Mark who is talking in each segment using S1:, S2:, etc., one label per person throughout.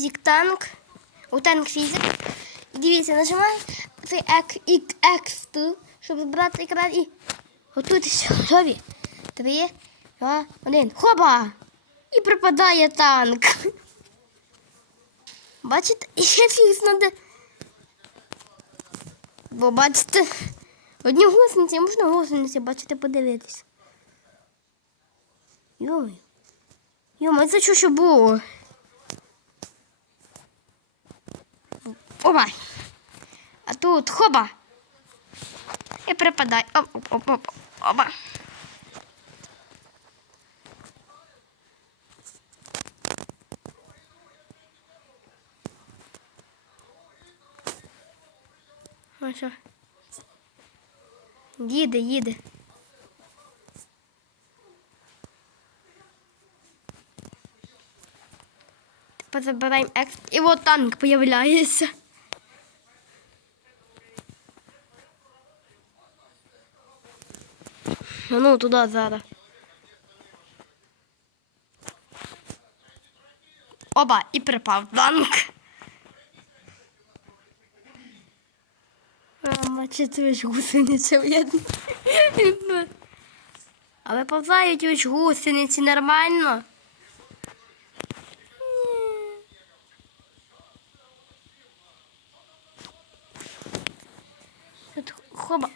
S1: фізик танк. У танк фізик. Дивіться, ек, ік, екст, щоб збирати екран і готуйтеся. Готові. Три, два, один. Хоба! І припадає танк. Бачите, і ще фікс надо. Бо бачите, одні гусениці, можна гусениці, бачите, подивитися. Йой. Йома, це що ще було? Оба. А тут хоба. І припадай. Оп, оп, оп, оп, оба. А що? Їде, їде. Тепер забираємо екс. І от танк появляється. Ну, туди зараз. Оба, і припав танк. Ось гусениці видно. А виповзають ось гусениці нормально. Хоба.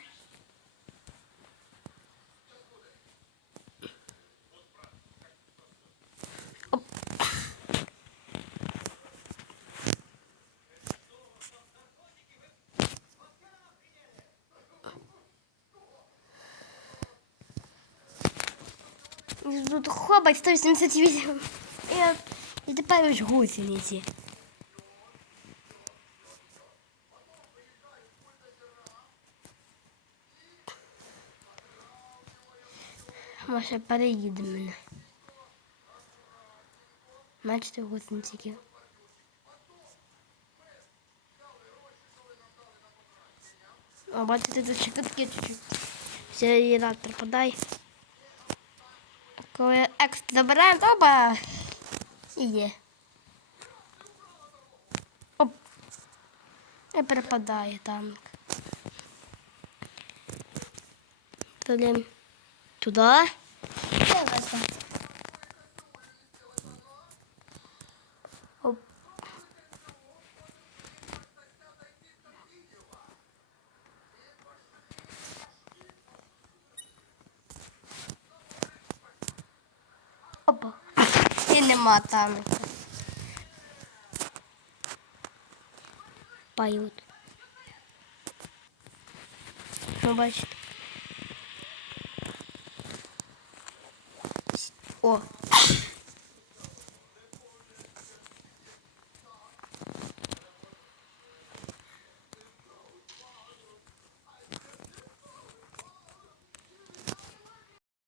S1: Тут хоба 188. І, і тепер ось гусениці. Може, переїде мене. Бачите, гусенців. О, бачите, тут ще кутки чуть-чуть. Все, її припадає. Коли екст забираємо, оба. І є. Оп. І перепадає танк. Туди. Туди. Оп. Опа. І нема там. Поют. Ну, бачите. О.